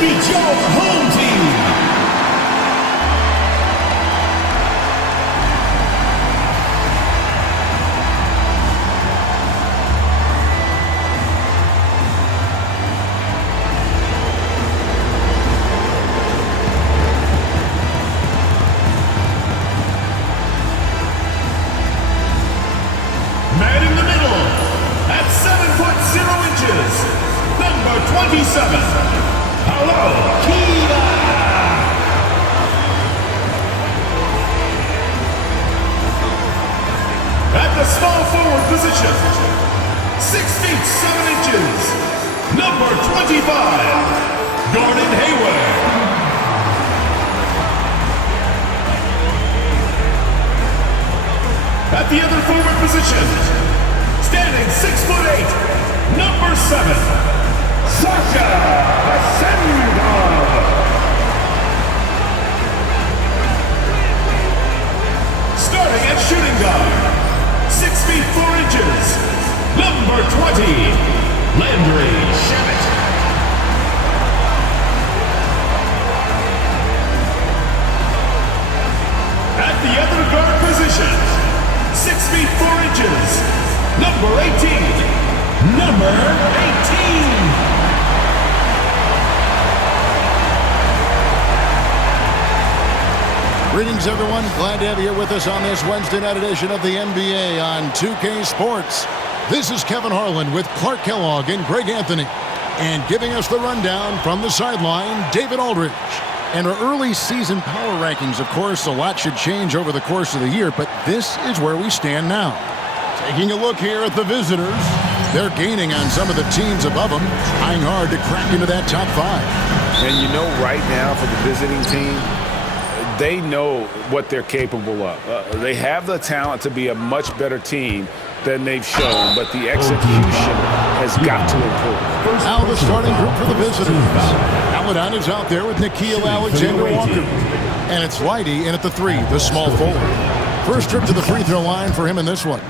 meet your home team. Man in the middle, at 7 foot 0 inches, number 27, hello, Kiva. At the small forward position, 6 feet 7 inches, number 25, Gordon Hayward. At the other forward position, standing 6 foot 8, number 7, Sasha Ascendov. Starting at shooting guard, 6 feet 4 inches, number 20, Landry Shamet. At the other guard position, 6 feet 4 inches, number 18, number 18. Greetings, everyone. Glad to have you here with us on this Wednesday night edition of the NBA on 2K Sports. This is Kevin Harlan with Clark Kellogg and Greg Anthony. And giving us the rundown from the sideline, David Aldridge. And our early season power rankings, of course, a lot should change over the course of the year, but this is where we stand now. Taking a look here at the visitors, they're gaining on some of the teams above them, trying hard to crack into that top 5. And you know right now for the visiting team, they know what they're capable of. They have the talent to be a much better team than they've shown, but the execution has got to improve. Now the starting group for the visitors. Aladon is out there with Nickeil Alexander-Walker. And it's Lighty in at the 3, the small forward. First trip to the free throw line for him in this one.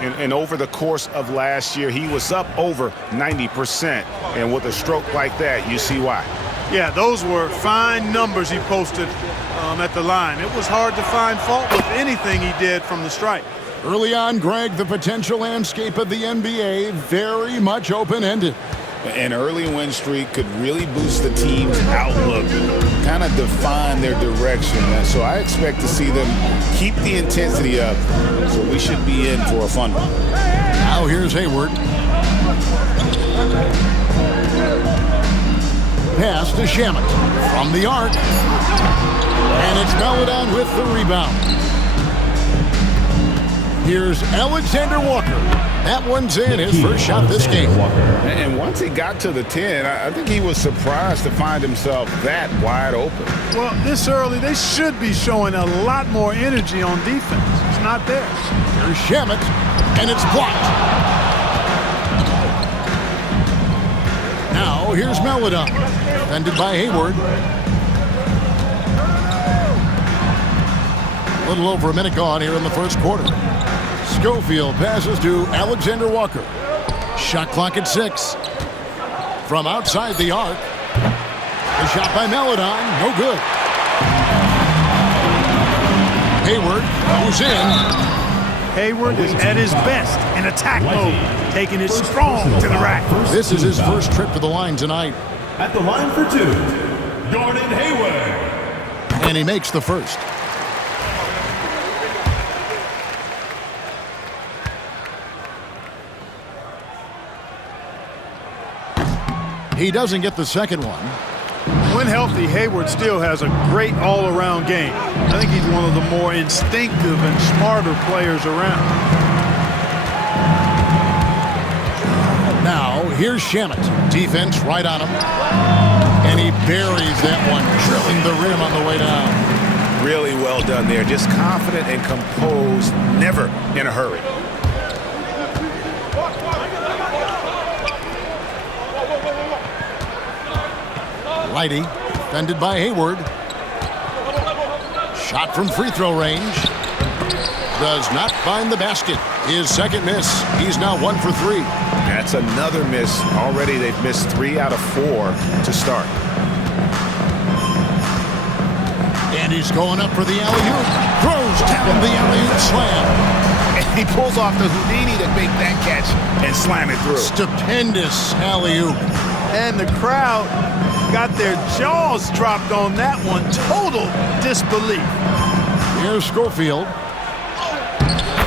And over the course of last year, he was up over 90%. And with a stroke like that, you see why. Yeah, those were fine numbers he posted at the line. It was hard to find fault with anything he did from the stripe. Early on, Greg, the potential landscape of the NBA very much open-ended. An early win streak could really boost the team's outlook, kind of define their direction. So I expect to see them keep the intensity up. So we should be in for a fun one. Now here's Hayward. Pass to Shamet from the arc. And it's Aladon with the rebound. Here's Alexander Walker. That one's in, his first shot this game. And once he got to the 10, I think he was surprised to find himself that wide open. Well, this early, they should be showing a lot more energy on defense. It's not there. Here's Shamet, and it's blocked. Now, here's Aladon. Defended by Hayward. A little over a minute gone here in the first quarter. Schofield passes to Alexander Walker. Shot clock at 6. From outside the arc. The shot by Aladon, no good. Hayward goes in. Hayward is at his best in attack mode, taking it strong to the rack. This is his first trip to the line tonight. At the line for 2, Gordon Hayward. And he makes the first. He doesn't get the second one. When healthy, Hayward still has a great all-around game. I think he's one of the more instinctive and smarter players around. Now, here's Shamet. Defense right on him. And he buries that one, drilling the rim on the way down. Really well done there. Just confident and composed, never in a hurry. Lighty, defended by Hayward. Shot from free throw range. Does not find the basket. His second miss. He's now 1 for 3. That's another miss. Already they've missed 3 out of 4 to start. And he's going up for the alley-oop. Throws down the alley-oop slam. And he pulls off the Houdini to make that catch and slam it through. Stupendous alley-oop. And the crowd got their jaws dropped on that one. Total disbelief. Here's Schofield.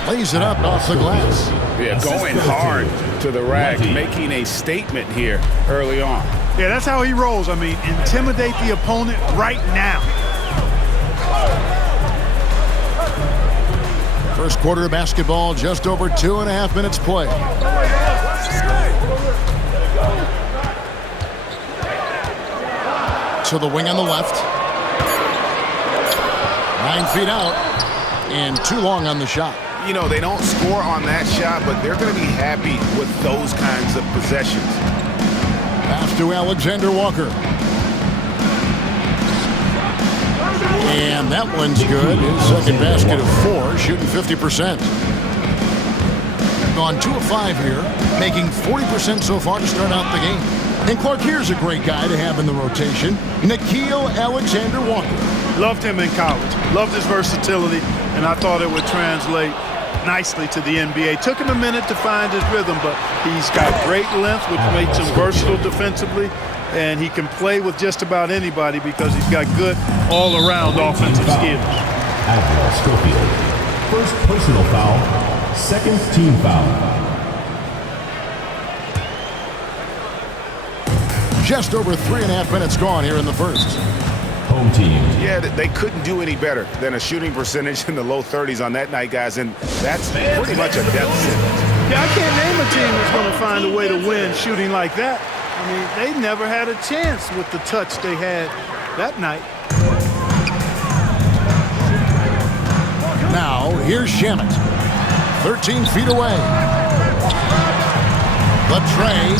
Lays it up off the glass. Yeah, going hard to the rack, making a statement here early on. Yeah, that's how he rolls. I mean, intimidate the opponent right now. First quarter of basketball, just over 2.5 minutes play. To the wing on the left. 9 feet out. And too long on the shot. You know, they don't score on that shot, but they're going to be happy with those kinds of possessions. Pass to Alexander Walker. And that one's good. His second basket of 4, shooting 50%. Gone 2 of 5 here, making 40% so far to start out the game. And Clark, here's a great guy to have in the rotation, Nickeil Alexander Walker. Loved him in college. Loved his versatility, and I thought it would translate nicely to the NBA. Took him a minute to find his rhythm, but he's got great length, which makes him versatile defensively, and he can play with just about anybody because he's got good all-around offensive skills. ASVEL Schofield. First personal foul, second team foul. Just over 3.5 minutes gone here in the first. Home team. Yeah, they couldn't do any better than a shooting percentage in the low 30s on that night, guys, and that's pretty much a deficit. Yeah, I can't name a team that's going to find a way to win shooting like that. I mean, they never had a chance with the touch they had that night. Now, here's Shamet. 13 feet away. The tray.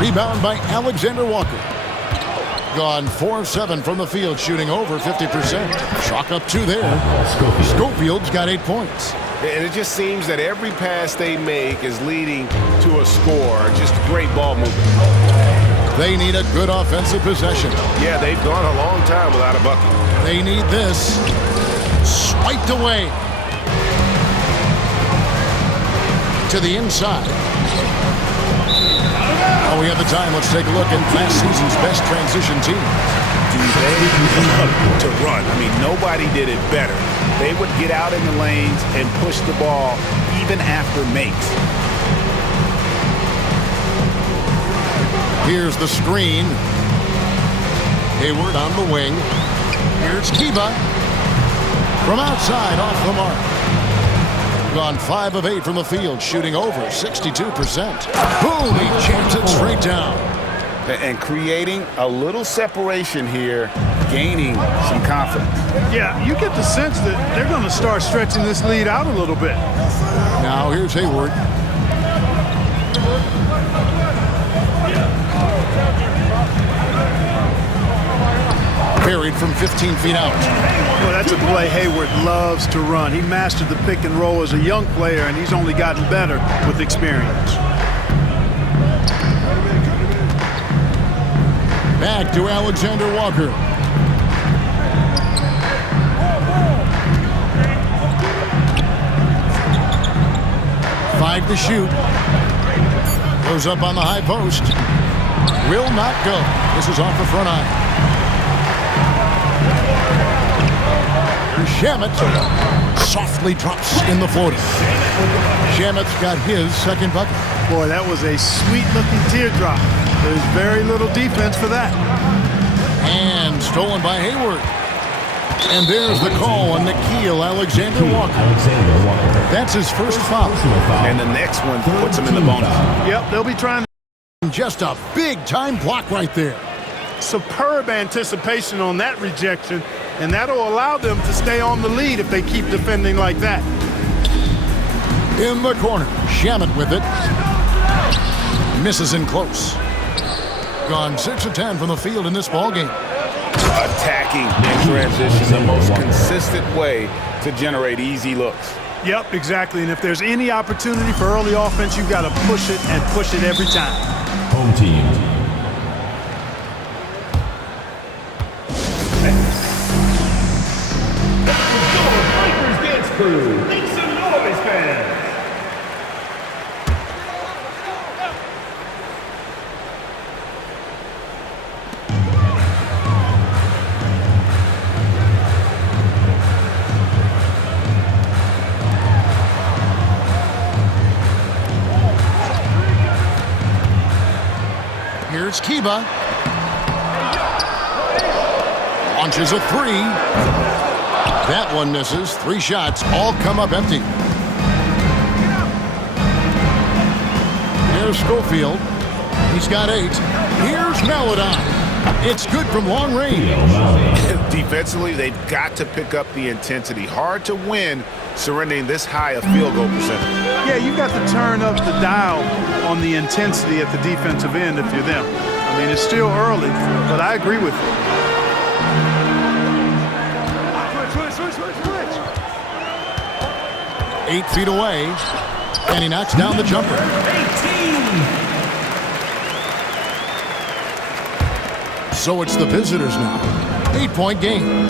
Rebound by Alexander Walker. Gone 4 of 7 from the field, shooting over 50%. Chalk up 2 there. Schofield's got 8 points. And it just seems that every pass they make is leading to a score. Just great ball movement. They need a good offensive possession. Yeah, they've gone a long time without a bucket. They need this. Swiped away. To the inside. Oh, we have the time. Let's take a look at last season's best transition team. They love to run. I mean, nobody did it better. They would get out in the lanes and push the ball even after makes. Here's the screen. Hayward on the wing. Here's Kiba. From outside, off the mark. Gone 5 of 8 from the field, shooting over 62%. Boom, he jams it straight down. And creating a little separation here, gaining some confidence. Yeah, you get the sense that they're going to start stretching this lead out a little bit. Now here's Hayward. Buried from 15 feet out. Well, that's a play Hayward loves to run. He mastered the pick and roll as a young player, and he's only gotten better with experience. Back to Alexander Walker. Five to shoot. Goes up on the high post. Will not go. This is off the front eye. Shamet softly drops in the floater. Shamet's got his second bucket. Boy, that was a sweet-looking teardrop. There's very little defense for that. And stolen by Hayward. And there's the call on Nickeil Alexander Walker. That's his first foul. And the next one puts him in the bonus. Yep, they'll be trying to... Just a big-time block right there. Superb anticipation on that rejection, and that'll allow them to stay on the lead if they keep defending like that. In the corner, Shamet with it. Misses in close. Gone 6 of 10 from the field in this ballgame. Attacking in transition, the most consistent way to generate easy looks. Yep, exactly. And if there's any opportunity for early offense, you've got to push it and push it every time. Home team. crew. Make some noise, fans. Here's Kiba. Launches a three. That one misses. 3 shots all come up empty. Here's Schofield. He's got 8. Here's Maladon. It's good from long range. Defensively, they've got to pick up the intensity. Hard to win surrendering this high a field goal percentage. Yeah, you've got to turn up the dial on the intensity at the defensive end if you're them. I mean, it's still early, but I agree with you. 8 feet away, and he knocks down the jumper. 18. So it's the visitors now. 8-point game.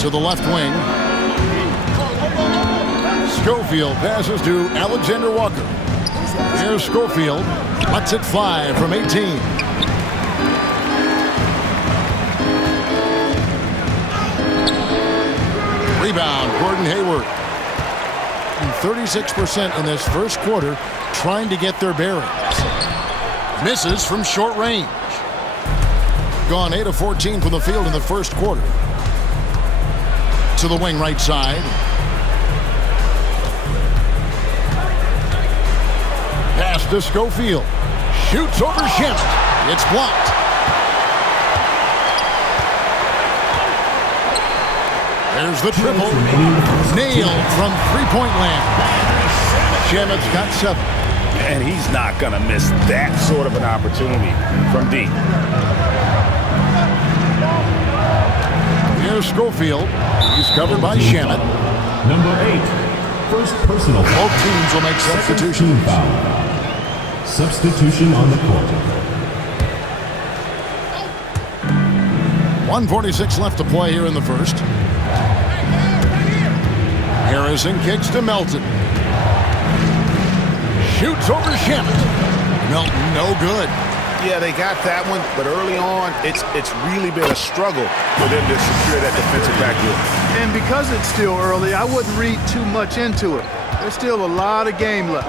To the left wing. Schofield passes to Alexander Walker. Here's Schofield. Lets it fly from 18. Rebound, Gordon Hayward. 36% in this first quarter trying to get their bearings. Misses from short range. Gone 8 of 14 from the field in the first quarter. To the wing right side. Pass to Schofield. Shoots over Shamet. It's blocked. There's the triple. Nailed from three-point land. Shamet's got 7. And he's not going to miss that sort of an opportunity from deep. Here's Schofield. He's covered by Shamet. Number 8. First personal foul. Both teams will make substitutions. Substitution on the court. 1:46 left to play here in the first. Harrison kicks to Melton. Shoots over Shamet. Melton, no good. Yeah, they got that one, but early on, it's really been a struggle for them to secure that defensive backfield. And because it's still early, I wouldn't read too much into it. There's still a lot of game left.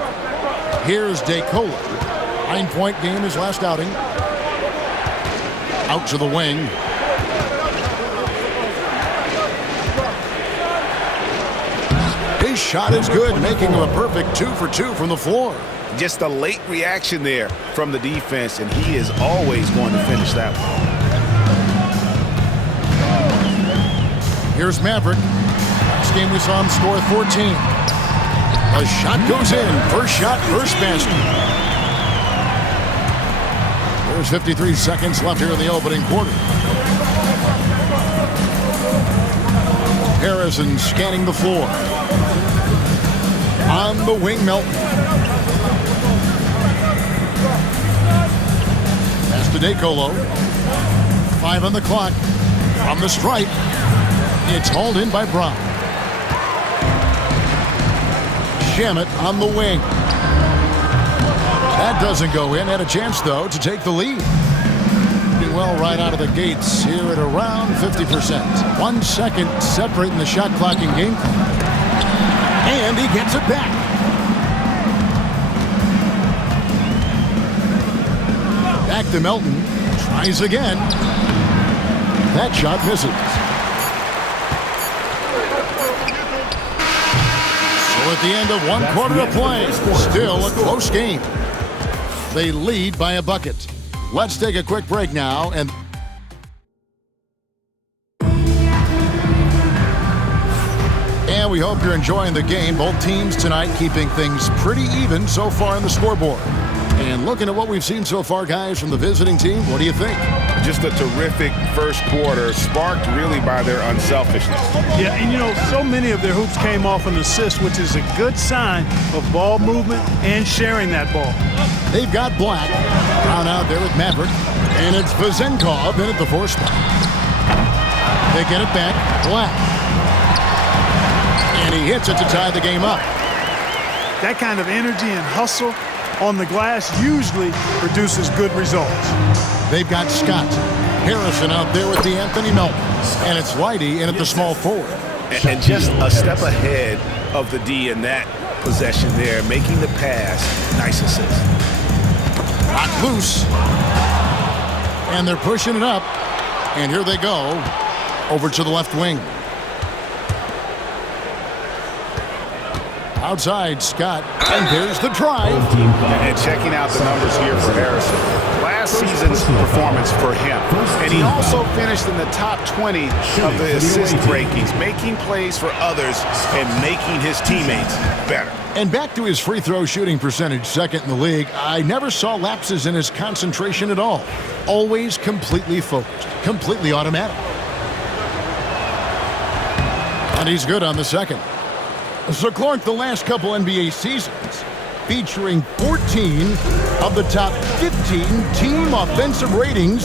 Here's DeCola. 9-point game his last outing. Out to the wing. His shot is good, making him a perfect 2 for 2 from the floor. Just a late reaction there from the defense, and he is always going to finish that one. Here's Maverick. Last game we saw him score 14. A shot goes in. First shot, first basket. There's 53 seconds left here in the opening quarter. Harrison scanning the floor. On the wing, Melton. Pass to DeColo. 5 on the clock. From the stripe. It's hauled in by Brown. Shamet on the wing. That doesn't go in. Had a chance, though, to take the lead. Doing well right out of the gates here at around 50%. 1 second separating the shot clock and game clock. And he gets it back. Back to Melton. Tries again. That shot misses. So at the end of 1 quarter of play, still a close game. They lead by a bucket. Let's take a quick break now and we hope you're enjoying the game. Both teams tonight keeping things pretty even so far on the scoreboard. And looking at what we've seen so far, guys, from the visiting team, what do you think? Just a terrific first quarter, sparked really by their unselfishness. Yeah, and you know, so many of their hoops came off an assist, which is a good sign of ball movement and sharing that ball. They've got Black. Brown out there with Maverick. And it's Vezenkov in at the 4 spot. They get it back. Black. And he hits it to tie the game up. That kind of energy and hustle on the glass usually produces good results. They've got Scott. Harrison out there with D'Anthony Melton. And it's Whitey in at the small forward. And just a step ahead of the D in that possession there, making the pass. Nice assist. Not loose. And they're pushing it up. And here they go over to the left wing. Outside, Scott, and there's the drive. And checking out the numbers here for Harrison. Last season's performance for him. And he also finished in the top 20 of the assist rankings, making plays for others and making his teammates better. And back to his free throw shooting percentage, second in the league. I never saw lapses in his concentration at all. Always completely focused, completely automatic. And he's good on the second. So, Clark, the last couple NBA seasons featuring 14 of the top 15 team offensive ratings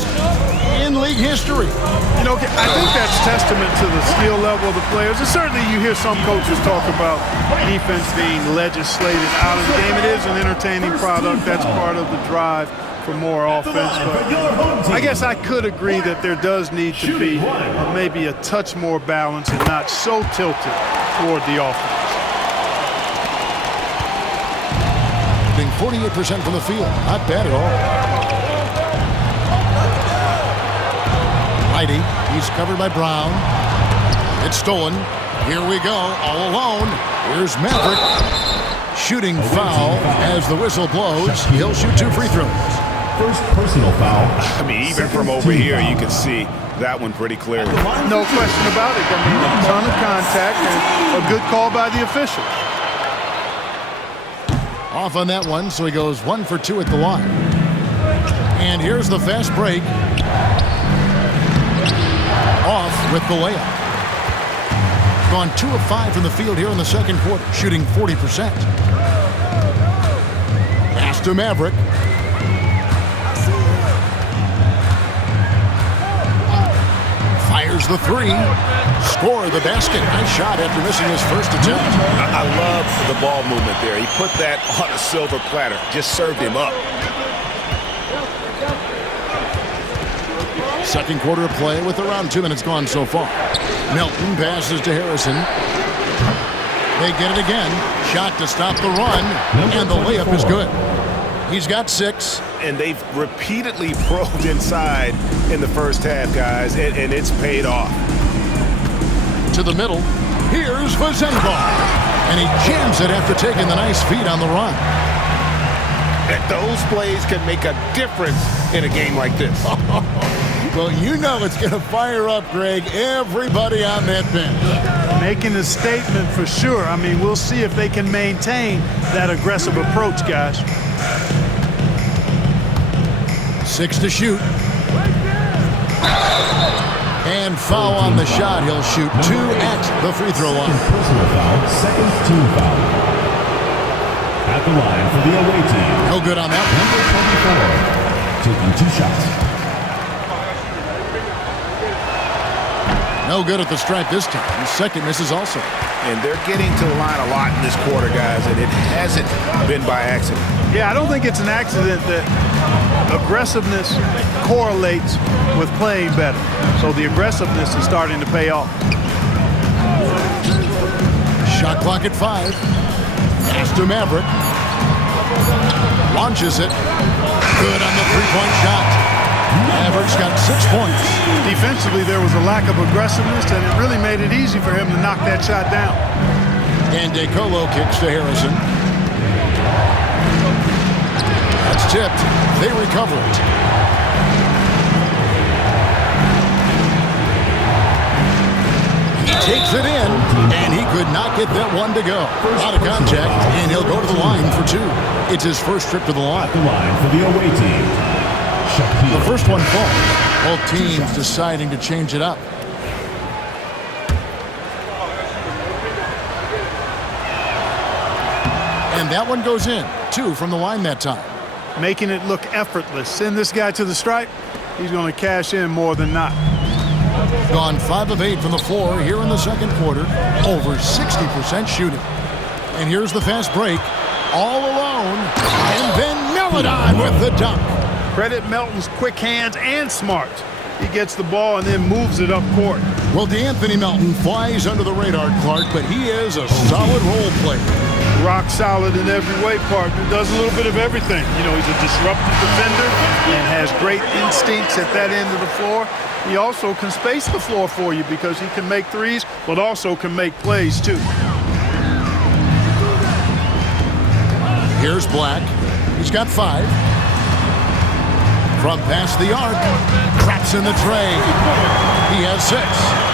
in league history. You know, I think that's testament to the skill level of the players. And certainly you hear some coaches talk about defense being legislated out of the game. It is an entertaining product. That's part of the drive for more offense. But I guess I could agree that there does need to be maybe a touch more balance and not so tilted toward the offense. 48% from the field. Not bad at all. Whitey, he's covered by Brown. It's stolen. Here we go, all alone. Here's Maverick. Shooting foul as the whistle blows. He'll shoot 2 free throws. First personal foul. I mean, even from over here, you can see that one pretty clearly. No question about it. I mean, a ton of contact and a good call by the official. Off on that one, so he goes 1 for 2 at the line. And here's the fast break. Off with the layup. Gone 2 of 5 from the field here in the second quarter, shooting 40%. Pass to Maverick. Fires the 3. Score the basket. Nice shot after missing his first attempt. I love the ball movement there. He put that on a silver platter. Just served him up. Second quarter of play with around 2 minutes gone so far. Melton passes to Harrison. They get it again. Shot to stop the run. And the layup is good. He's got 6. And they've repeatedly probed inside in the first half, guys, and it's paid off. To the middle. Here's Vazenko. And he jams it after taking the nice feed on the run. And those plays can make a difference in a game like this. Well, you know it's going to fire up, Greg, everybody on that bench. Making a statement for sure. I mean, we'll see if they can maintain that aggressive approach, guys. 6 to shoot. And foul on the shot. He'll shoot 2 at the free throw line. Personal foul, second team foul. At the line for the away team. No good on that one. Number 24, taking 2 shots. No good at the stripe this time. The second misses also. And they're getting to the line a lot in this quarter, guys, and it hasn't been by accident. Yeah, I don't think it's an accident that aggressiveness correlates with playing better. So the aggressiveness is starting to pay off. Shot clock at 5. Pass to Maverick. Launches it. Good on the three-point shot. Maverick's got 6 points. Defensively, there was a lack of aggressiveness, and it really made it easy for him to knock that shot down. And DeColo kicks to Harrison. That's tipped. They recover it. He takes it in, and he could not get that one to go. Out of contact, and he'll go to the line for 2. It's his first trip to the line. The line for the away team. The first one falls. Both teams deciding to change it up. And that one goes in. 2 from the line that time. Making it look effortless. Send this guy to the stripe. He's going to cash in more than not. Gone 5 of 8 from the floor here in the second quarter. Over 60% shooting. And here's the fast break. All alone. And then Melodon with the dunk. Credit Melton's quick hands and smart. He gets the ball and then moves it up court. Well, DeAnthony Melton flies under the radar, Clark, but he is a solid role player. Rock solid in every way, partner. Does a little bit of everything. You know, he's a disruptive defender and has great instincts at that end of the floor. He also can space the floor for you because he can make threes, but also can make plays, too. Here's Black. He's got 5. From past the arc, traps in the tray. He has 6.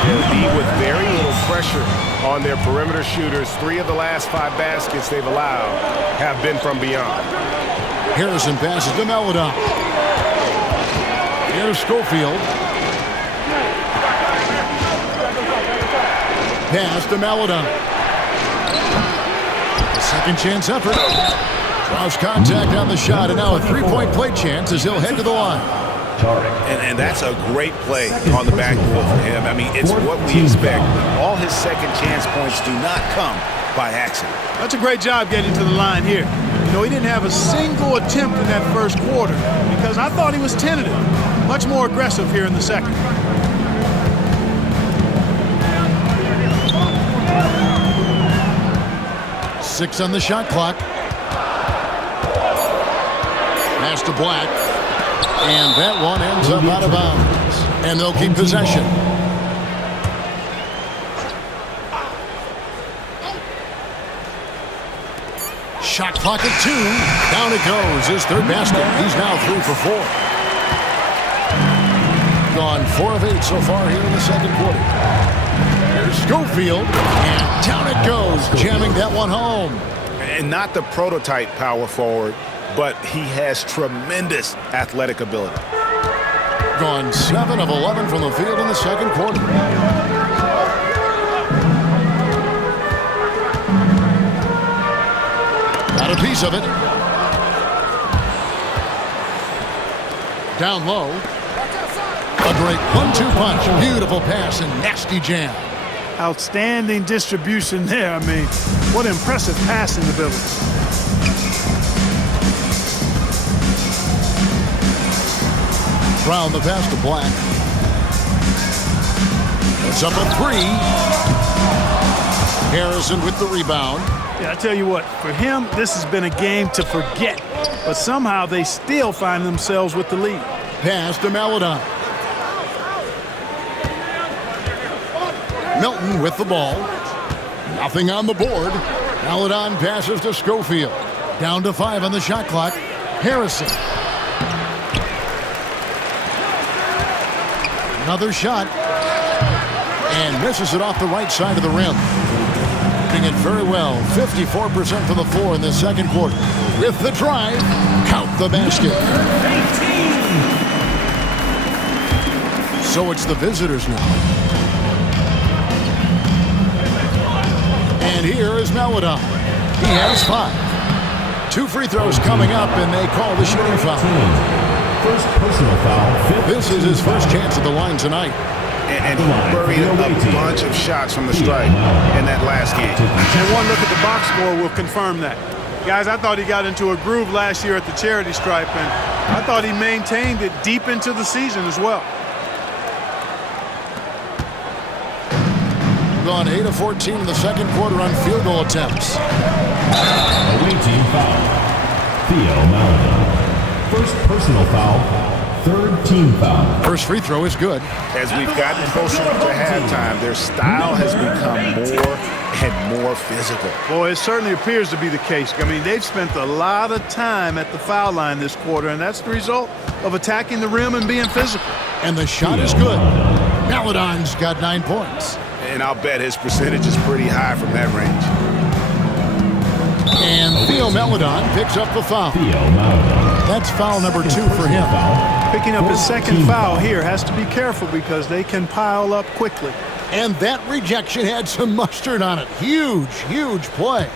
Indeed, with very little pressure on their perimeter shooters, 3 of the last 5 baskets they've allowed have been from beyond. Harrison passes to Melodon. Here's Schofield. Pass to Melodon. A second chance effort. Draws contact on the shot, and now a 3-point play chance as he'll head to the line. And that's a great play on the backboard for him. I mean, it's what we expect. All his second chance points do not come by accident. That's a great job getting to the line here. You know, he didn't have a single attempt in that first quarter because I thought he was tentative. Much more aggressive here in the second. Six on the shot clock. Pass to Black. And that one ends up out of bounds. And they'll keep possession. Shot clock at 2. Down it goes. His third basket. He's now 3 for 4. Gone 4 of 8 so far here in the second quarter. Here's Schofield. And down it goes. Jamming that one home. And not the prototype power forward, but he has tremendous athletic ability. Gone 7 of 11 from the field in the second quarter. Got a piece of it. Down low. A great 1-2 punch. Beautiful pass and nasty jam. Outstanding distribution there. I mean, what impressive passing ability. Brown the pass to Black. It's up a 3. Harrison with the rebound. Yeah, I tell you what, for him, this has been a game to forget. But somehow they still find themselves with the lead. Pass to Melodon. Melton with the ball. Nothing on the board. Melodon passes to Schofield. Down to 5 on the shot clock. Harrison. Another shot. And misses it off the right side of the rim. Doing it very well. 54% from the floor in the second quarter. With the drive. Count the basket. 18. So it's the visitors now. And here is Melodon. He has 5. 2 free throws coming up, and they call the shooting foul. First personal foul. This is his first chance at the line tonight. And he buried a bunch of shots from the stripe in that last game. And one look at the box score will confirm that. Guys, I thought he got into a groove last year at the charity stripe, and I thought he maintained it deep into the season as well. Gone 8 of 14 in the second quarter on field goal attempts. Away team foul. Theo Melodon. First personal foul. Third team foul. First free throw is good. As we've gotten closer to halftime, their style has become more and more physical. Boy, it certainly appears to be the case. I mean, they've spent a lot of time at the foul line this quarter, and that's the result of attacking the rim and being physical. And the shot is good. Melodon's got 9 points. And I'll bet his percentage is pretty high from that range. And Theo Melodon picks up the foul. Theo Melodon. That's foul number 2 for him. Picking up his second foul here. Has to be careful because they can pile up quickly. And that rejection had some mustard on it. Huge, huge play.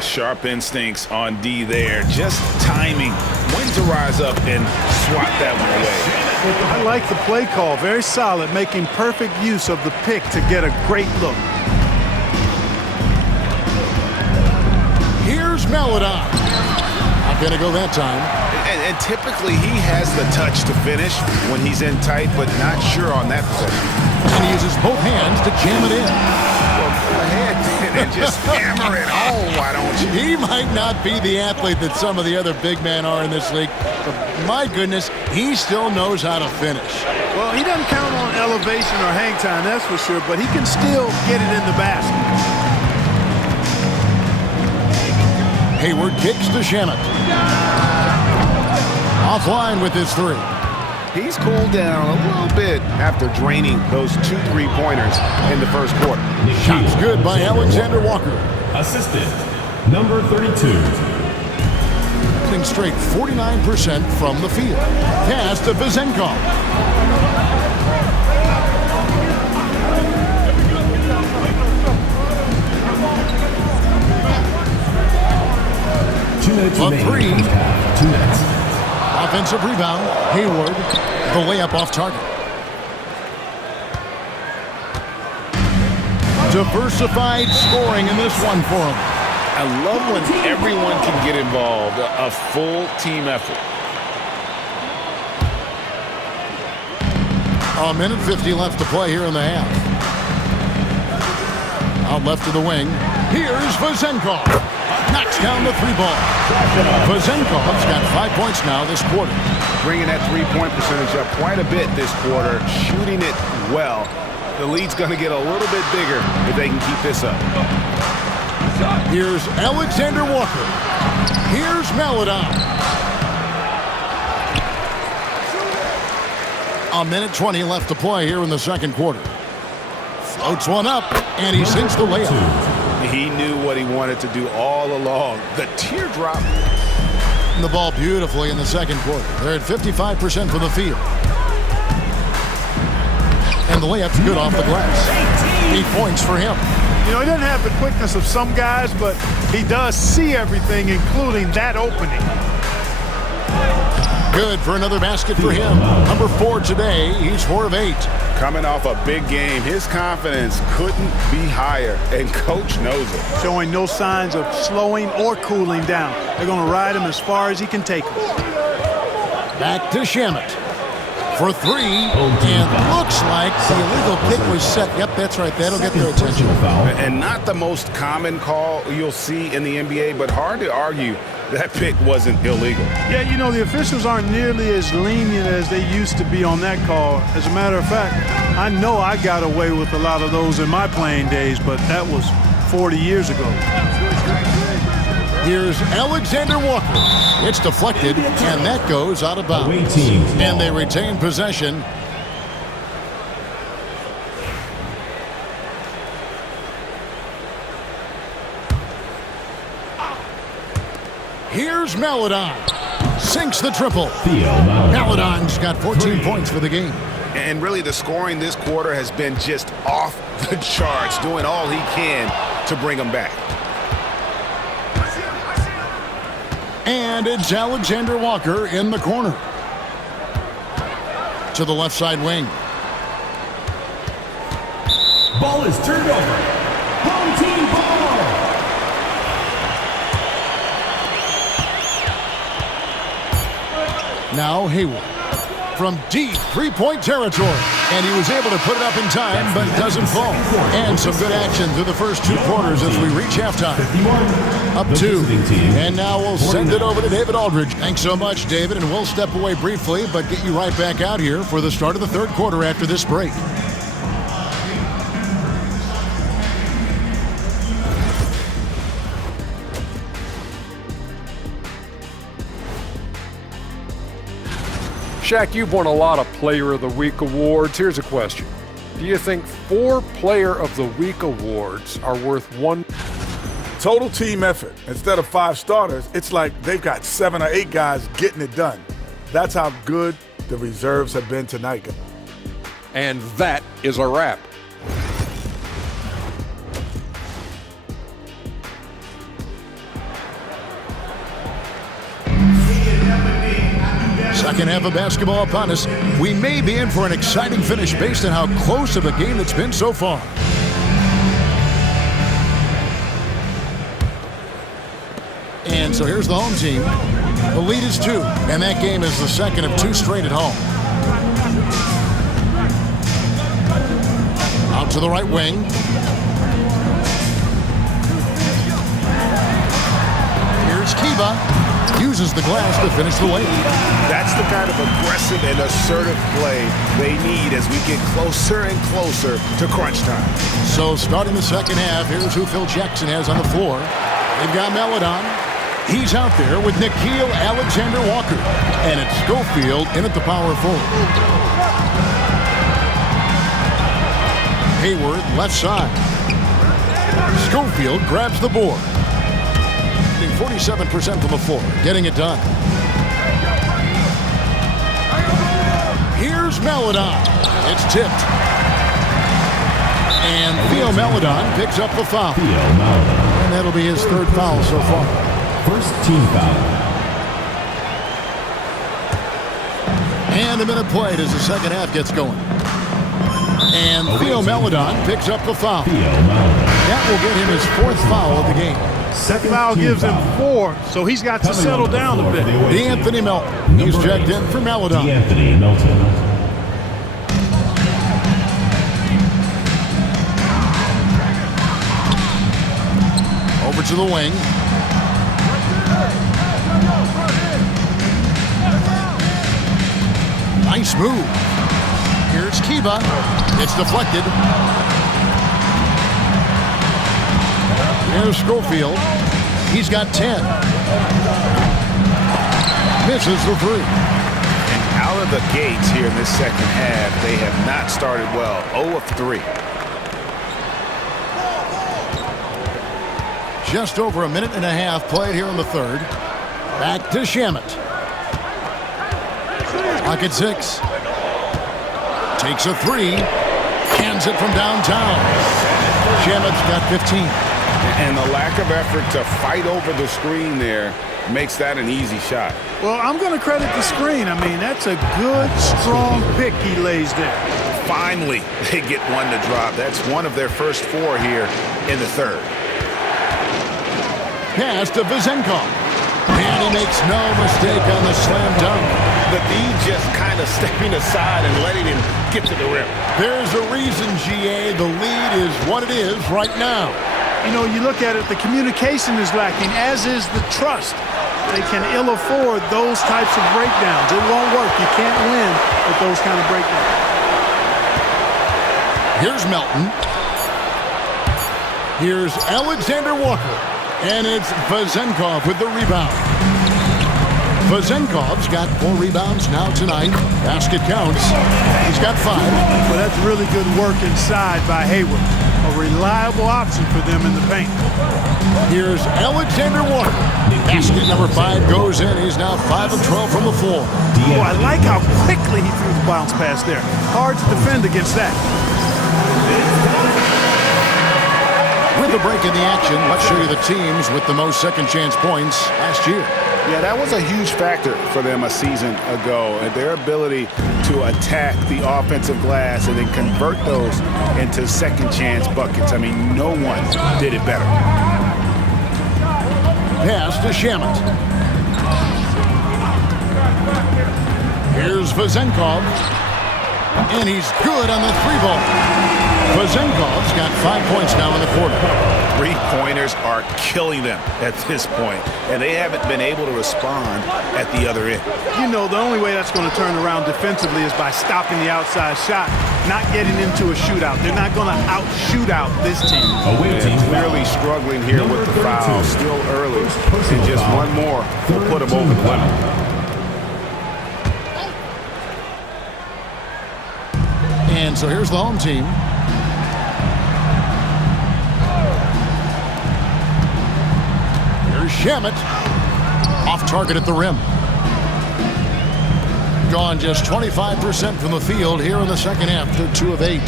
Sharp instincts on D there. Just timing when to rise up and swat that one away. I like the play call. Very solid, making perfect use of the pick to get a great look. Here's Maladon. Not going to go that time. And typically he has the touch to finish when he's in tight, but not sure on that possession. And he uses both hands to jam it in. Well, go ahead and just hammer it home, why don't you? He might not be the athlete that some of the other big men are in this league, but my goodness, he still knows how to finish. Well, he doesn't count on elevation or hang time, that's for sure, but he can still get it in the basket. Hayward kicks to Shamet. Offline with his three. He's cooled down a little bit after draining those 2 3-pointers in the first quarter. Shots good by Alexander Walker. Assistant, number 32. Hitting straight 49% from the field. Pass to Vezenkov. A three. 2 minutes. Offensive rebound. Hayward. The layup off target. Diversified scoring in this one for him. I love when everyone can get involved, a full team effort. A minute 50 left to play here in the half. Out left of the wing. Here's Vezenkov. Knocks down the 3-ball. Vezenkov's got 5 points now this quarter. Bringing that 3-point percentage up quite a bit this quarter, shooting it well. The lead's going to get a little bit bigger if they can keep this up. Here's Alexander Walker. Here's Maladon. A minute 20 left to play here in the second quarter. Floats one up, and he sinks the layup. He knew what he wanted to do all along. The teardrop. The ball beautifully in the second quarter. They're at 55% from the field. And the layup's good off the glass. 8 points for him. You know, he doesn't have the quickness of some guys, but he does see everything, including that opening. Good for another basket for him. Number 4 today. He's 4 of 8. Coming off a big game, his confidence couldn't be higher, and coach knows it. Showing no signs of slowing or cooling down. They're going to ride him as far as he can take him. Back to Shamet for 3, and looks like the illegal kick was set. Yep, that's right. That'll get their attention. And not the most common call you'll see in the NBA, but hard to argue that pick wasn't illegal. Yeah, you know, the officials aren't nearly as lenient as they used to be on that call. As a matter of fact, I know I got away with a lot of those in my playing days, but that was 40 years ago. Here's Alexander Walker. It's deflected, and that goes out of bounds. And they retain possession. Here's Maladon. Sinks the triple. Maladon's got 14 points for the game. And really the scoring this quarter has been just off the charts, doing all he can to bring them back. And it's Alexander Walker in the corner. To the left side wing. Ball is turned over. Home team ball. Now Hayward from deep 3-point territory. And he was able to put it up in time, but it doesn't fall. And some good action through the first 2 quarters as we reach halftime. Up 2. And now we'll send it over to David Aldridge. Thanks so much, David, and we'll step away briefly, but get you right back out here for the start of the third quarter after this break. Shaq, you've won a lot of Player of the Week awards. Here's a question. Do you think 4 Player of the Week awards are worth 1? Total team effort. Instead of 5 starters, it's like they've got 7 or 8 guys getting it done. That's how good the reserves have been tonight. And that is a wrap. Second half of basketball upon us. We may be in for an exciting finish based on how close of a game it's been so far. And so here's the home team. The lead is 2, and that game is the second of 2 straight at home. Out to the right wing. Here's Kiba. Uses the glass to finish the lane. That's the kind of aggressive and assertive play they need as we get closer and closer to crunch time. So starting the second half, here's who Phil Jackson has on the floor. They've got Melodon. He's out there with Nickeil Alexander-Walker. And it's Schofield in at the power forward. Hayward, left side. Schofield grabs the board. 47% from the floor, getting it done. Here's Melodon. It's tipped. And Theo Melodon picks up the foul. And that'll be his 3rd foul so far. First team foul. And a minute played as the second half gets going. And Theo Melodon picks up the foul. That will get him his 4th foul of the game. Second foul gives him 4, so he's got to settle down a bit. D'Anthony Melton. He's checked in for Melodon. D'Anthony Melton. Over to the wing. Nice move. Here's Kiba. It's deflected. Here's Schofield. He's got 10. Misses the 3. And out of the gates here in this second half, they have not started well. 0 of 3. Just over a minute and a half played here in the 3rd. Back to Shamet. Clock at 6. Takes a 3. Hands it from downtown. Shamet's got 15. And the lack of effort to fight over the screen there makes that an easy shot. Well, I'm going to credit the screen. I mean, that's a good, strong pick he lays there. Finally, they get one to drop. That's one of their first 4 here in the 3rd. Pass to Vezenkov. And he makes no mistake on the slam dunk. The D just kind of stepping aside and letting him get to the rim. There's a reason, GA, the lead is what it is right now. You know, you look at it, the communication is lacking, as is the trust. They can ill afford those types of breakdowns. It won't work. You can't win with those kind of breakdowns. Here's Melton. Here's Alexander-Walker. And it's Vezenkov with the rebound. Vezenkov's got 4 rebounds now tonight. Basket counts. He's got 5. Well, that's really good work inside by Hayward. A reliable option for them in the paint. Here's Alexander-Walker. Basket number 5 goes in. He's now 5 of 12 from the floor. Oh, I like how quickly he threw the bounce pass there. Hard to defend against that. With the break in the action, let's show you the teams with the most second chance points last year. Yeah, that was a huge factor for them a season ago. And their ability to attack the offensive glass and then convert those into second chance buckets. I mean, no one did it better. Pass to Shamet. Here's Vezenkov. And he's good on the 3-ball. Vezenkov's got 5 points now in the quarter. 3-pointers are killing them at this point, and they haven't been able to respond at the other end. You know, the only way that's going to turn around defensively is by stopping the outside shot, not getting into a shootout. They're not going to out-shoot out this team. And clearly struggling here with the foul. Still early, and just one more will put them over the limit. And so here's the home team. Here's Shamet. Off target at the rim. Gone just 25% from the field here in the second half. They're 2 of 8.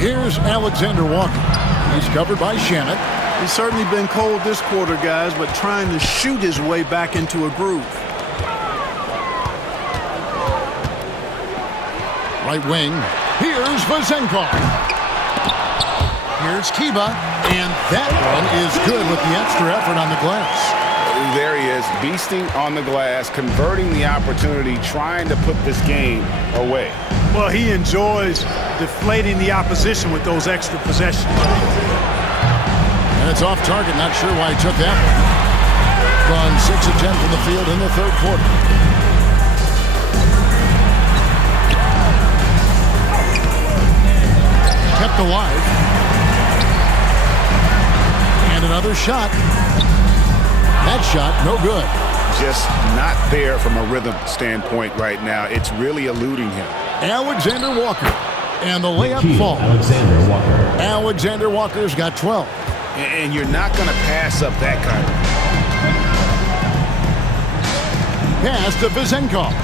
Here's Alexander-Walker. He's covered by Shamet. He's certainly been cold this quarter, guys, but trying to shoot his way back into a groove. Right wing. Here's Vezenkov. Here's Kiba. And that one is good with the extra effort on the glass. There he is, beasting on the glass, converting the opportunity, trying to put this game away. Well, he enjoys deflating the opposition with those extra possessions. And it's off target. Not sure why he took that one. Gone 6 of 10 from the field in the third quarter. Kept alive. And another shot. That shot, no good. Just not there from a rhythm standpoint right now. It's really eluding him. Alexander Walker. And the layup falls. Alexander Walker. Alexander Walker's got 12. And you're not going to pass up that kind of. Pass to Vezenkov.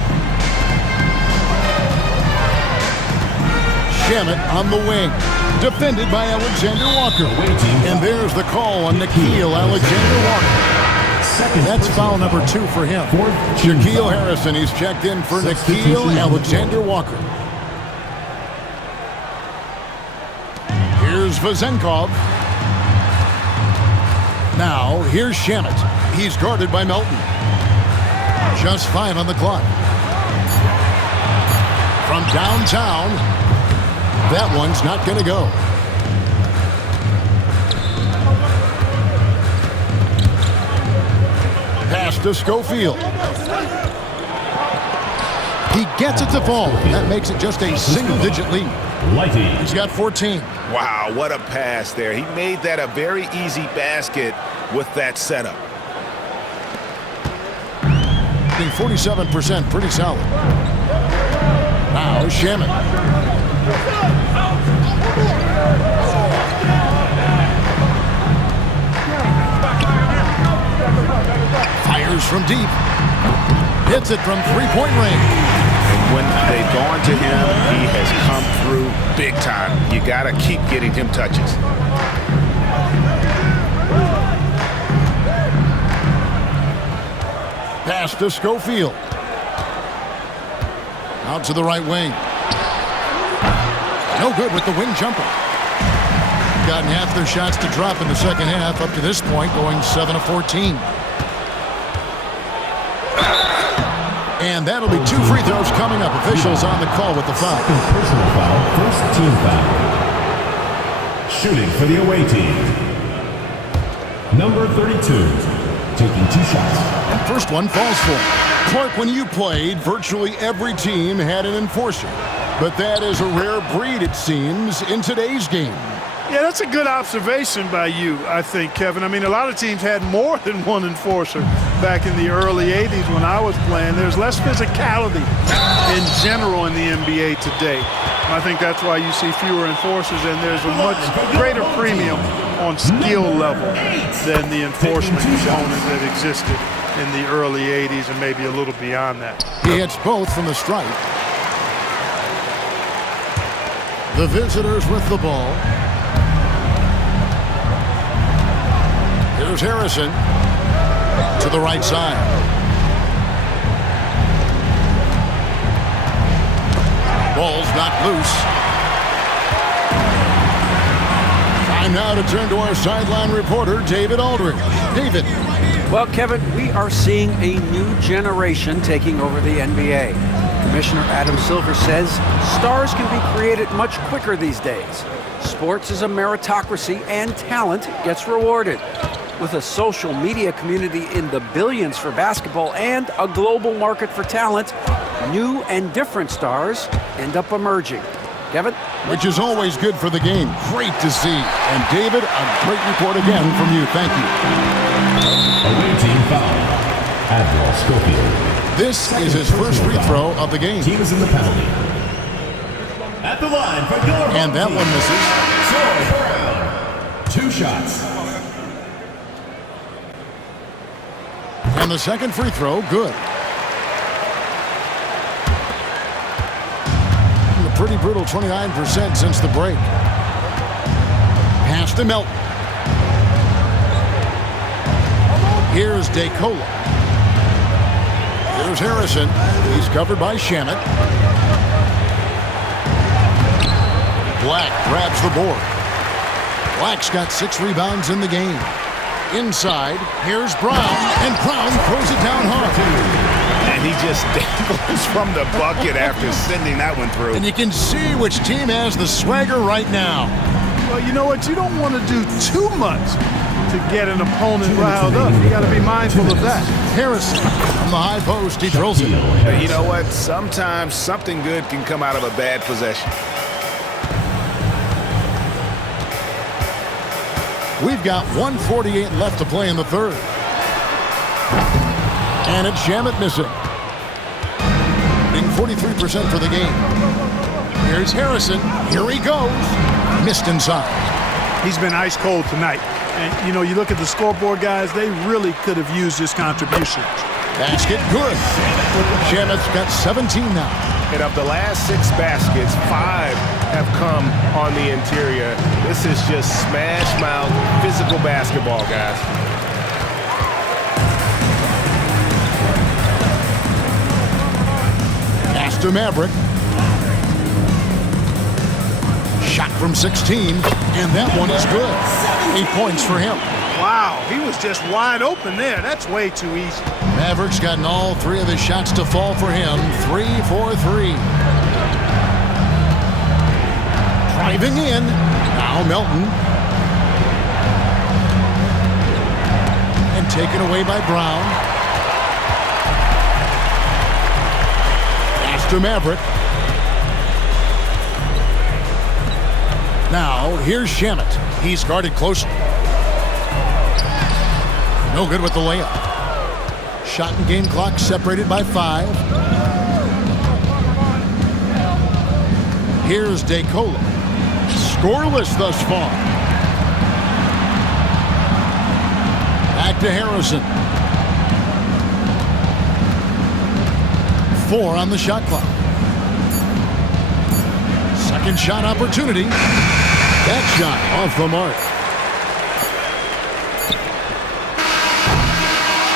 Shamet on the wing. Defended by Alexander Walker. And there's the call on Nickeil Alexander Walker. That's foul number 2 for him. Shaquille Harrison, he's checked in for Nickeil Alexander Walker. Here's Vezenkov. Now, here's Shamet. He's guarded by Melton. Just 5 on the clock. From downtown, that one's not going to go. Pass to Schofield. He gets it to fall. That makes it just a single-digit lead. He's got 14. Wow, what a pass there. He made that a very easy basket with that setup. 47%, pretty solid. Now Shamet. Fires from deep. Hits it from three-point range. And when they've gone to him, he has come through big time. You got to keep getting him touches. Pass to Schofield. Out to the right wing. No good with the wing jumper. Gotten half their shots to drop in the second half. Up to this point, going 7 of 14. And that'll be 2 free throws coming up. Officials on the call with the foul. Personal foul, first team foul. Shooting for the away team. Number 32, taking 2 shots. And first one falls for him. Clark, when you played, virtually every team had an enforcer. But that is a rare breed, it seems, in today's game. Yeah, that's a good observation by you, I think, Kevin. I mean, a lot of teams had more than one enforcer back in the early 80s when I was playing. There's less physicality in general in the NBA today. I think that's why you see fewer enforcers, and there's a much greater premium on skill level than the enforcement component that existed in the early 80s and maybe a little beyond that. He hits both from the stripe. The visitors with the ball. Here's Harrison to the right side. Ball's knocked loose. Time now to turn to our sideline reporter, David Aldridge. David. Well, Kevin, we are seeing a new generation taking over the NBA. Commissioner Adam Silver says stars can be created much quicker these days. Sports is a meritocracy and talent gets rewarded. With a social media community in the billions for basketball and a global market for talent, new and different stars end up emerging. Kevin? Which is always good for the game. Great to see. And David, a great report again from you. Thank you. Away team foul. ASVEL Schofield. This is his first free throw of the game. Team is in the penalty. At the line for Gilbert. And that one misses. 2 shots. And the second free throw, good. A pretty brutal 29% since the break. Pass to Melton. Here's DeCola. Here's Harrison. He's covered by Shamet. Black grabs the board. Black's got 6 rebounds in the game. Inside, here's Brown, and Brown throws it down hard. And he just dangles from the bucket after sending that one through. And you can see which team has the swagger right now. Well, you know what? You don't want to do too much to get an opponent riled up. You got to be mindful of that. Harrison from the high post, he drills it. You know what? Sometimes something good can come out of a bad possession. We've got 1:48 left to play in the third. And it's Shamet missing. Being 43% for the game. Here's Harrison. Here he goes. Missed inside. He's been ice cold tonight. And, you know, you look at the scoreboard, guys, they really could have used his contribution. Basket good. Shamet's got 17 now. And of the last 6 baskets, 5 have come on the interior. This is just smash mouth physical basketball, guys. Pass to Maverick. Shot from 16, and that one is good. 8 points for him. Wow, he was just wide open there. That's way too easy. Maverick's gotten all 3 of his shots to fall for him. 3 for 3. Driving in. Now Melton. And taken away by Brown. Pass to Maverick. Now here's Shamet. He's guarded closely. No good with the layup. Shot and game clock separated by 5. Here's DeCola. Scoreless thus far. Back to Harrison. 4 on the shot clock. Second shot opportunity. That shot off the mark.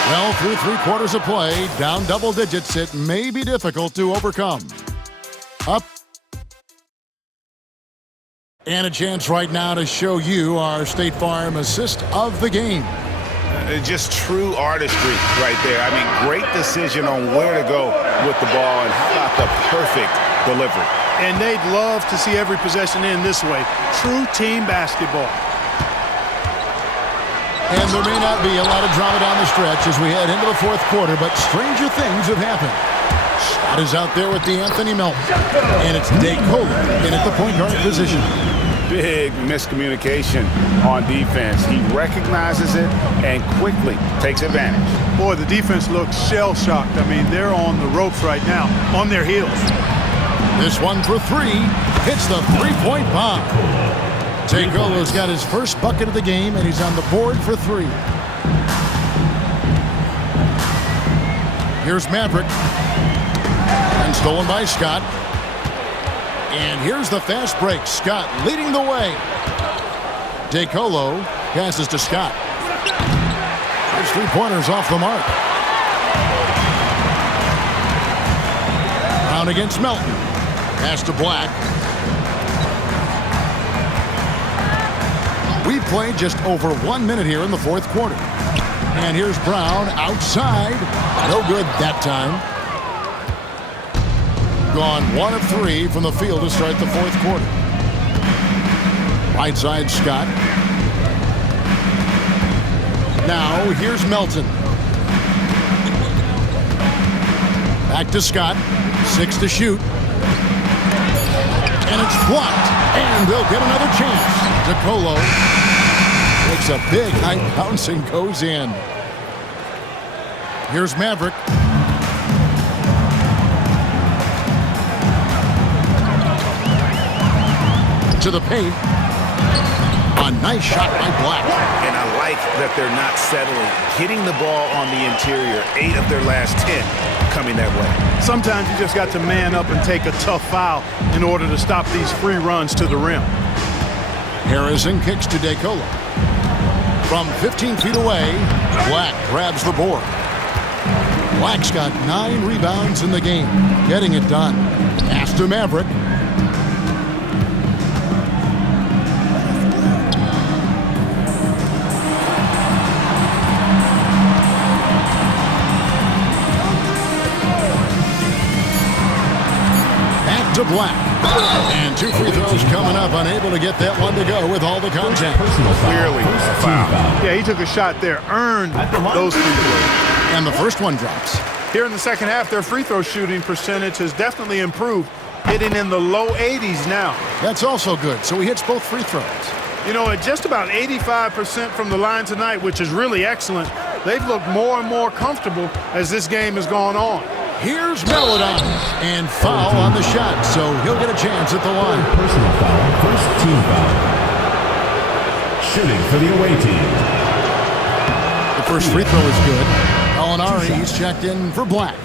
Well, through 3 quarters of play, down double digits, it may be difficult to overcome. Up. And a chance right now to show you our State Farm assist of the game. Just true artistry right there. I mean, great decision on where to go with the ball, and how about the perfect delivery. And they'd love to see every possession end this way. True team basketball. And there may not be a lot of drama down the stretch as we head into the 4th quarter, but stranger things have happened. Shot is out there with the Anthony Melton. And it's DeCola in at the point guard position. Big miscommunication on defense. He recognizes it and quickly takes advantage. Boy, the defense looks shell-shocked. I mean, they're on the ropes right now, on their heels. This one for 3. Hits the 3-point bomb. DeCola's got his first bucket of the game, and he's on the board for 3. Here's Maverick. And stolen by Scott. And here's the fast break. Scott leading the way. DeColo passes to Scott. There's 3-pointers off the mark. Brown against Melton. Pass to Black. We've played just over 1 minute here in the 4th quarter. And here's Brown outside. No good that time. Gone 1 of 3 from the field to start the 4th quarter. Right side, Scott. Now here's Melton. Back to Scott. 6 to shoot. And it's blocked. And they'll get another chance. DeColo takes a big high bounce and goes in. Here's Maverick. To the paint. A nice shot by Black. And I like that they're not settling. Hitting the ball on the interior, 8 of their last 10 coming that way. Sometimes you just got to man up and take a tough foul in order to stop these free runs to the rim. Harrison kicks to DeColo. From 15 feet away, Black grabs the board. Black's got 9 rebounds in the game, getting it done. Pass to Maverick. Back to Black. And 2 free throws coming up, unable to get that one to go with all the contact. Clearly a foul. Yeah, he took a shot there, earned those free throws. And the first one drops. Here in the second half, their free throw shooting percentage has definitely improved, hitting in the low 80s now. That's also good, so he hits both free throws. You know, at just about 85% from the line tonight, which is really excellent, they've looked more and more comfortable as this game has gone on. Here's Melodon, and foul on the shot, so he'll get a chance at the line. Personal foul, first team foul. Shooting for the away team. The first free throw is good. Gallinari, he's checked in for Black.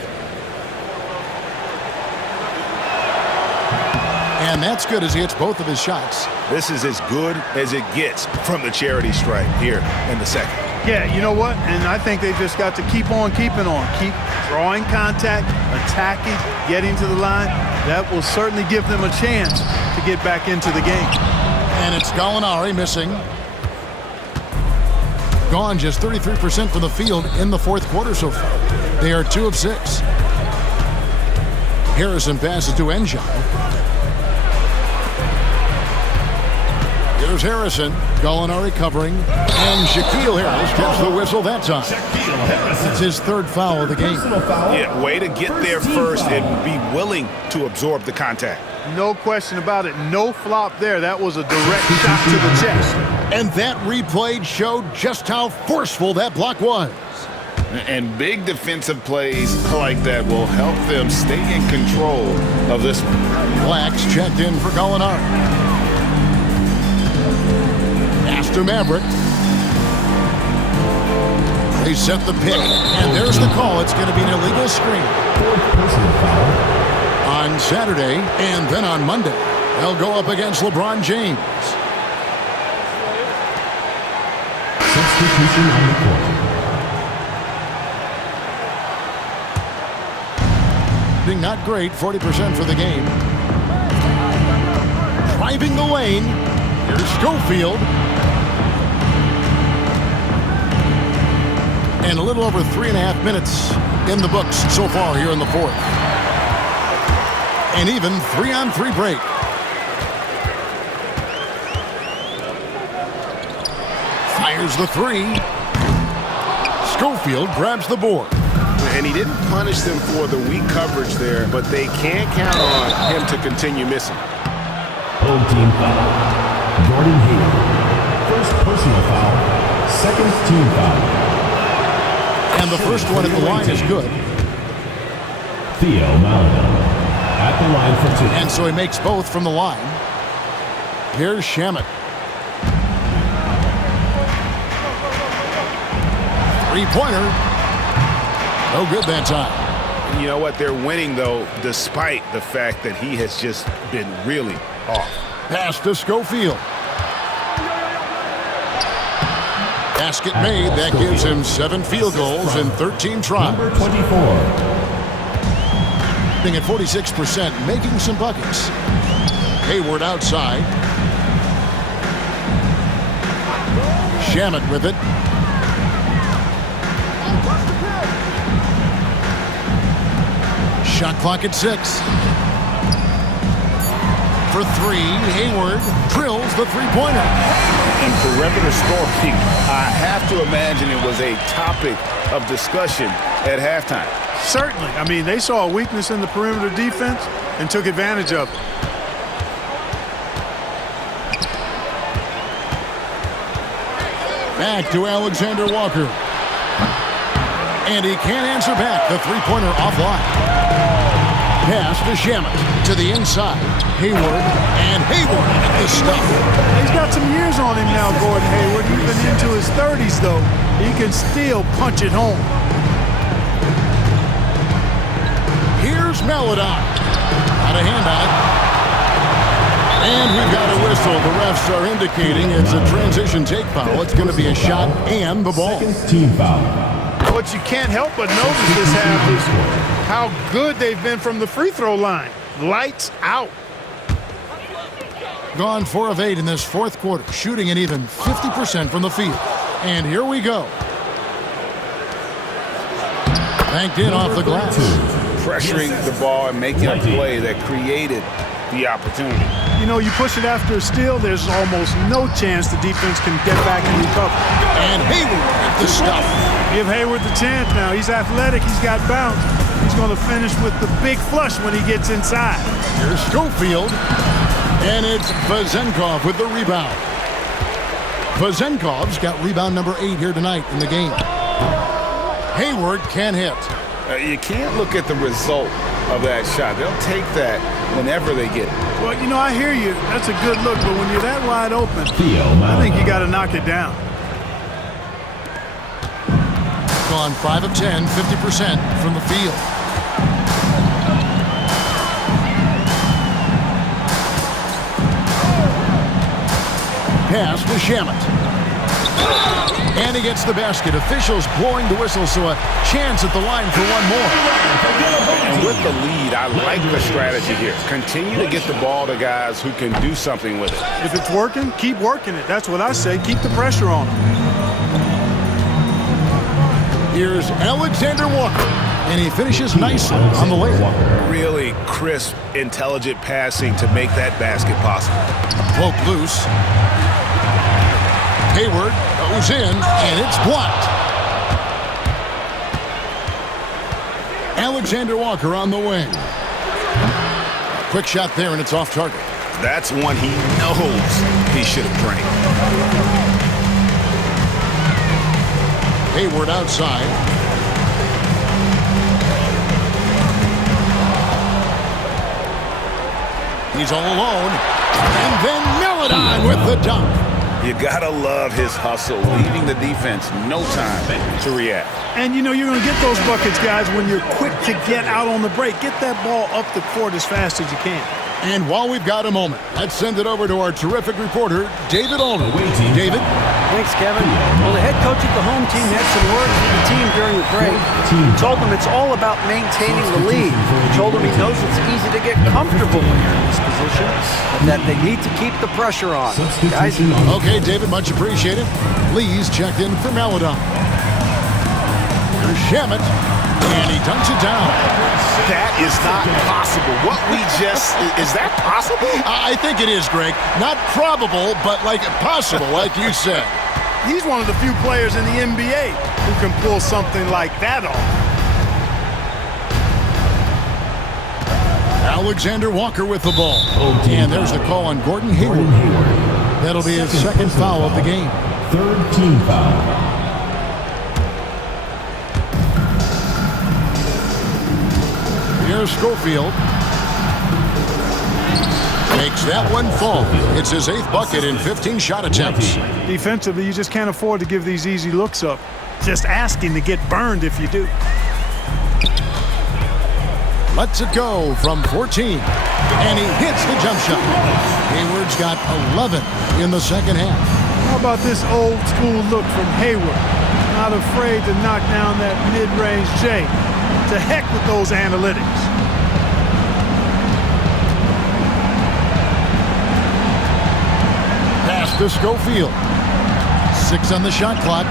And that's good as he hits both of his shots. This is as good as it gets from the charity stripe here in the second. Yeah, you know what? And I think they've just got to keep on keeping on. Keep drawing contact, attacking, getting to the line. That will certainly give them a chance to get back into the game. And it's Gallinari missing. Gone just 33% from the field in the fourth quarter so far. They are 2 of 6. Harrison passes to Enjai. Here's Harrison. Gallinari covering. And Shaquille Harris gets the whistle that time. It's his 3rd foul of the game. Yeah, way to get there first and be willing to absorb the contact. No question about it. No flop there. That was a direct shot to the chest. And that replay showed just how forceful that block was. And big defensive plays like that will help them stay in control of this one. Black's checked in for Gallinari. Pass to Maverick. They set the pick, and there's the call. It's going to be an illegal screen. 4th personal foul. On Saturday, and then on Monday, they'll go up against LeBron James. Substitution on the court. Being not great, 40% for the game. Driving the lane, here's Schofield. And a little over 3.5 minutes in the books so far here in the fourth. And even 3-on-3 break. Fires the 3. Schofield grabs the board. And he didn't punish them for the weak coverage there, but they can't count on him to continue missing. Home team foul. Gordon Hayward. First personal foul. Second team foul. And the first one at the line is good. Theo Maladon at the line for 2. And so he makes both from the line. Here's Shamet. 3-pointer. No good that time. And you know what? They're winning, though, despite the fact that he has just been really off. Pass to Schofield. Basket made. That gives him 7 field goals in 13 tries. Number 24. At 46%, making some buckets. Hayward outside. Shamet with it. Shot clock at 6. For 3, Hayward drills the 3-pointer. And perimeter scoring, I have to imagine it was a topic of discussion at halftime. Certainly. I mean, they saw a weakness in the perimeter defense and took advantage of it. Back to Alexander Walker. And he can't answer back. The 3-pointer offline. Pass to Shamet. To the inside. Hayward. And Hayward at the stuff. He's got some years on him now, Gordon Hayward. Even into his 30s, though. He can still punch it home. Here's Melodon. Out of hand on it. And we've got a whistle. The refs are indicating it's a transition take foul. It's going to be a shot and the ball. Second team foul. What you can't help but notice this half is how good they've been from the free throw line. Lights out. Gone 4 of 8 in this fourth quarter, shooting an even 50% from the field. And here we go. Banked in off the glass. Pressuring the ball and making a play that created the opportunity. You know, you push it after a steal, there's almost no chance the defense can get back and recover. And Hayward with the stuff. Give Hayward the chance now. He's athletic. He's got bounce. He's going to finish with the big flush when he gets inside. Here's Schofield. And it's Vezenkov with the rebound. Vezenkov's got rebound number 8 here tonight in the game. Hayward can't hit. You can't look at the result of that shot. They'll take that whenever they get it. Well, you know, I hear you. That's a good look, but when you're that wide open, I think you got to knock it down. Gone 5 of 10, 50% from the field. Pass to Shamet. And he gets the basket. Officials blowing the whistle, so a chance at the line for one more. And with the lead, I like the strategy here. Continue to get the ball to guys who can do something with it. If it's working, keep working it. That's what I say. Keep the pressure on him. Here's Alexander Walker, and he finishes nicely on the layup. Really crisp, intelligent passing to make that basket possible. Broke loose. Hayward goes in, and it's blocked. Alexander Walker on the wing. Quick shot there, and it's off target. That's one he knows he should have drained. Hayward outside. He's all alone. And then Meladon with the dunk. You gotta love his hustle, leaving the defense no time to react. And you know you're going to get those buckets, guys, when you're quick to get out on the break. Get that ball up the court as fast as you can. And while we've got a moment, let's send it over to our terrific reporter, David Allman. David? Thanks, Kevin. Well, the head coach of the home team had some words with the team during the break. He told them it's all about maintaining the lead. He told them he knows it's easy to get comfortable when you're in this position, but that they need to keep the pressure on. Guys? Okay, David, much appreciated. Lee's checked in for Meladon. Here's Shamet, and he dunks it down. That is not possible. What we just, is that possible? I think it is, Greg. Not probable, but like possible, like you said. He's one of the few players in the NBA who can pull something like that off. Alexander Walker with the ball. And there's the call on Gordon Hayward. That'll be his second foul of the game. Third team foul. Here's Schofield. Makes that one fall. It's his 8th bucket in 15 shot attempts. Defensively, you just can't afford to give these easy looks up. Just asking to get burned if you do. Lets it go from 14. And he hits the jump shot. Hayward's got 11 in the second half. How about this old school look from Hayward? Not afraid to knock down that mid-range J. To heck with those analytics. Pass to Schofield. 6 on the shot clock.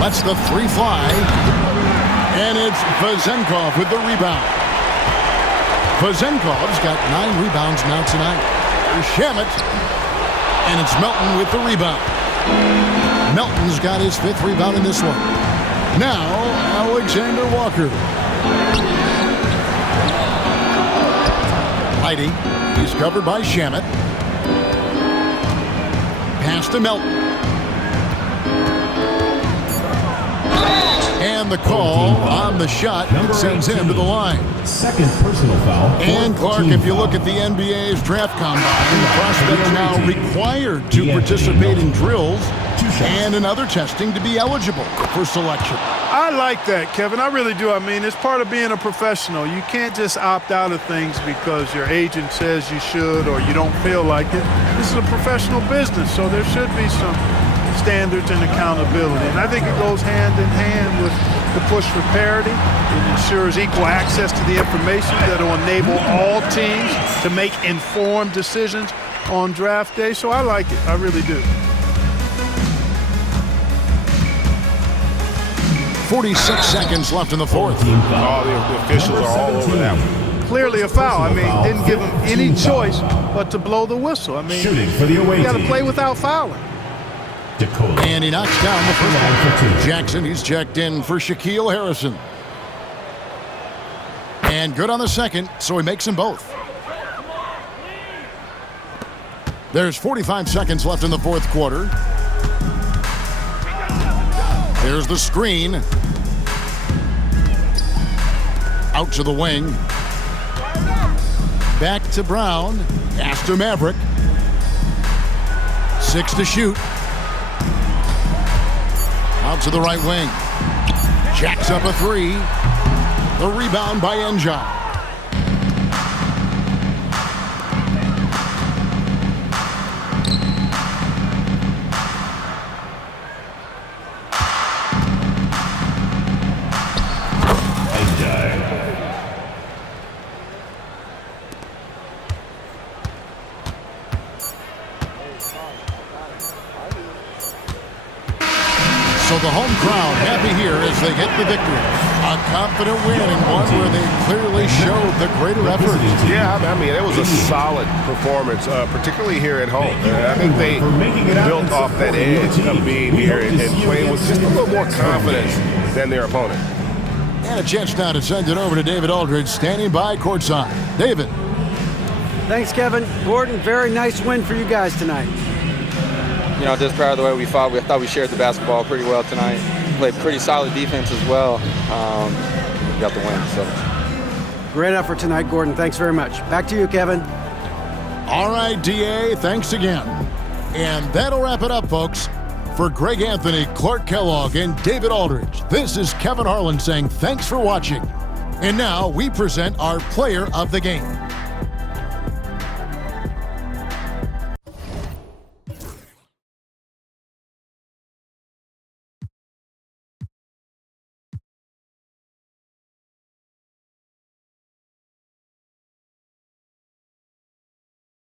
Lets the 3 fly. And it's Vezenkov with the rebound. Vezenkov's got 9 rebounds now tonight. Here's Shamet. And it's Melton with the rebound. Melton's got his 5th rebound in this one. Now, Alexander Walker. Heidi. He's covered by Shamet. Pass to Melton. And the call on the shot that sends him to the line. Second personal foul. And Clark, if you look at the NBA's draft combine, the prospects are now required to participate in drills and another testing to be eligible for selection. I like that, Kevin. I really do. I mean, it's part of being a professional. You can't just opt out of things because your agent says you should or you don't feel like it. This is a professional business, so there should be some standards and accountability. And I think it goes hand in hand with the push for parity. It ensures equal access to the information that will enable all teams to make informed decisions on draft day. So I like it. I really do. 46 seconds left in the fourth. All the officials are all over that one. Clearly a foul. I mean, didn't give him any choice but to blow the whistle. I mean, Shooting for the away you got to team. play without fouling. And he knocks down the first one. Jackson, he's checked in for Shaquille Harrison. And good on the second, so he makes them both. There's 45 seconds left in the fourth quarter. There's the screen. Out to the wing. Back to Brown. Pass to Maverick. 6 to shoot. Out to the right wing. Jacks up a 3. The rebound by Enja. So the home crowd happy here as they get the victory. A confident win and one where they clearly showed the greater effort. Yeah, I mean, it was a solid performance, particularly here at home. I think they built off that edge of being here and playing with just a little more confidence than their opponent. And a chance now to send it over to David Aldridge, standing by courtside. David. Thanks, Kevin. Gordon, very nice win for you guys tonight. You know, just proud of the way we fought. I thought we shared the basketball pretty well tonight. Played pretty solid defense as well. We got the win. So great effort tonight, Gordon. Thanks very much. Back to you, Kevin. All right, DA, thanks again. And that'll wrap it up, folks. For Greg Anthony, Clark Kellogg, and David Aldridge, this is Kevin Harlan saying thanks for watching. And now we present our player of the game.